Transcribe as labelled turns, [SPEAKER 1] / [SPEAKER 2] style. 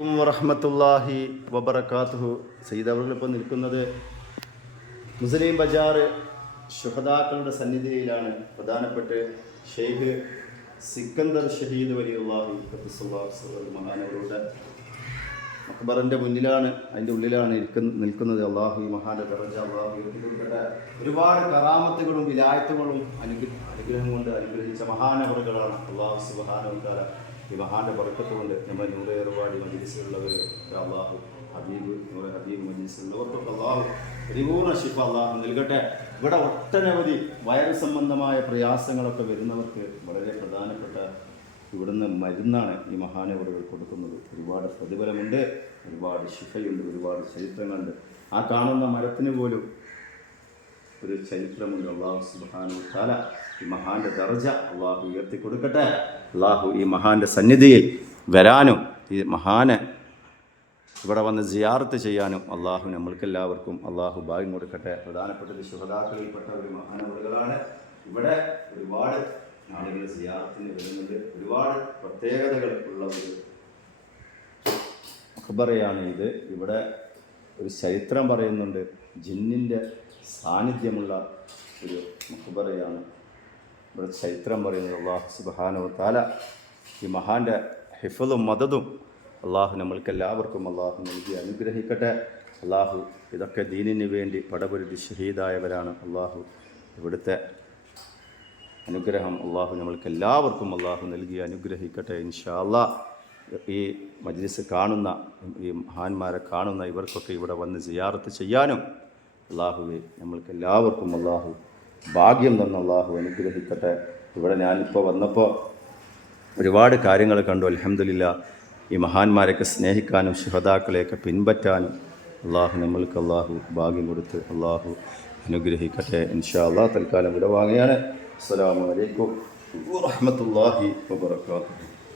[SPEAKER 1] വറഹമത്തല്ലാഹി വബർക്കാത്തുഹു സയ്യിദ് അവറിലിപ്പോൾ നിൽക്കുന്നത് മുസ്ലിം ബജാർ ശുഹദാക്കളുടെ സന്നിധിയിലാണ് പ്രധാനപ്പെട്ട് ഷെയ്ഖ് സിക്കന്ദർ ഷഹീദ് വലിയുള്ളാഹി മഹാനവരുടെ അക്ബറിന്റെ മുന്നിലാണ് അതിന്റെ ഉള്ളിലാണ് നിൽക്കുന്നത്. അള്ളാഹു മഹാന ഒരുപാട് കറാമത്തുകളും വിലായത്തുകളും അനുഗ്രഹം കൊണ്ട് അനുഗ്രഹിച്ച മഹാനവറുകളാണ് അള്ളാഹു സുബാനവക്കാല ഈ മഹാന്റെ പറക്കത്ത് കൊണ്ട് നമ്മൾ നൂറേറുപാടി മജിലിസിലുള്ളവർ അള്ളാഹു ഹബീബ് നൂറെ ഹബീബ് മജിലിസിലുള്ളവർക്കൊക്കെ അള്ളാഹു പരിപൂർണ ശിഫ അള്ളാഹു നൽകട്ടെ. ഇവിടെ ഒട്ടനവധി വയറ് സംബന്ധമായ പ്രയാസങ്ങളൊക്കെ വരുന്നവർക്ക് വളരെ പ്രധാനപ്പെട്ട ഇവിടുന്ന് മരുന്നാണ് ഈ മഹാനവറുകൾ കൊടുക്കുന്നത്. ഒരുപാട് പ്രതിഫലമുണ്ട് ഒരുപാട് ശിഫയുണ്ട് ഒരുപാട് ചരിത്രങ്ങളുണ്ട്. ആ കാണുന്ന മരത്തിന് പോലും ഒരു ചരിത്രമുണ്ട് അള്ളാഹു സുബാനു താല ഈ മഹാന്റെ ദർജ അള്ളാഹു ഉയർത്തി കൊടുക്കട്ടെ അള്ളാഹു ഈ മഹാന്റെ സന്നിധിയിൽ വരാനും ഈ മഹാനെ ഇവിടെ വന്ന് ജിയാർത്ത് ചെയ്യാനും അള്ളാഹു നമ്മൾക്കെല്ലാവർക്കും അള്ളാഹു ഭാഗ്യം കൊടുക്കട്ടെ. പ്രധാനപ്പെട്ടത് ശുഹദാക്കളിൽപ്പെട്ട ഒരു മഹാനവറുകളാണ്. ഇവിടെ ഒരുപാട് ആളുകൾ സിയാറത്തിന് വരുന്നുണ്ട്. ഒരുപാട് പ്രത്യേകതകൾ ഉള്ള ഒരു അക്ബറയാണ് ഇത്. ഇവിടെ ഒരു ചരിത്രം പറയുന്നുണ്ട്. ജിന്നിന്റെ സാന്നിധ്യമുള്ള ഒരു മുഖബറയാണ്. ഇവിടെ ചരിത്രം പറയുന്നത് അള്ളാഹു സുബാനോ താല ഈ മഹാന്റെ ഹിഫലും മതതും അള്ളാഹു നമ്മൾക്ക് എല്ലാവർക്കും അള്ളാഹു നൽകി അനുഗ്രഹിക്കട്ടെ. അള്ളാഹു ഇതൊക്കെ ദീനിന് വേണ്ടി പടപൊരുതി ഷഹീദായവരാണ് അള്ളാഹു ഇവിടുത്തെ. അനുഗ്രഹം അള്ളാഹു നമ്മൾക്ക് എല്ലാവർക്കും അള്ളാഹു നൽകി അനുഗ്രഹിക്കട്ടെ ഇൻഷാ അല്ലാ ഈ മജ്ലിസ് കാണുന്ന ഈ മഹാന്മാരെ കാണുന്ന ഇവർക്കൊക്കെ ഇവിടെ വന്ന് സിയാറത്ത് ചെയ്യാനും അള്ളാഹുവെ നമ്മൾക്ക് എല്ലാവർക്കും അള്ളാഹു ഭാഗ്യം തന്ന അള്ളാഹു അനുഗ്രഹിക്കട്ടെ. ഇവിടെ ഞാനിപ്പോൾ വന്നപ്പോൾ ഒരുപാട് കാര്യങ്ങൾ കണ്ടു. അലഹമില്ല ഈ മഹാന്മാരെയൊക്കെ സ്നേഹിക്കാനും ശുഹതാക്കളെയൊക്കെ പിൻപറ്റാനും അള്ളാഹു നമ്മൾക്ക് അള്ളാഹു ഭാഗ്യം കൊടുത്ത് അള്ളാഹു അനുഗ്രഹിക്കട്ടെ. ഇൻഷാ അള്ളാഹ് തൽക്കാലം വിടവാങ്ങുകയാണ് അസ്സാം വലൈക്കും വറഹ്മത്തുള്ളാഹി വബറകാതുഹു.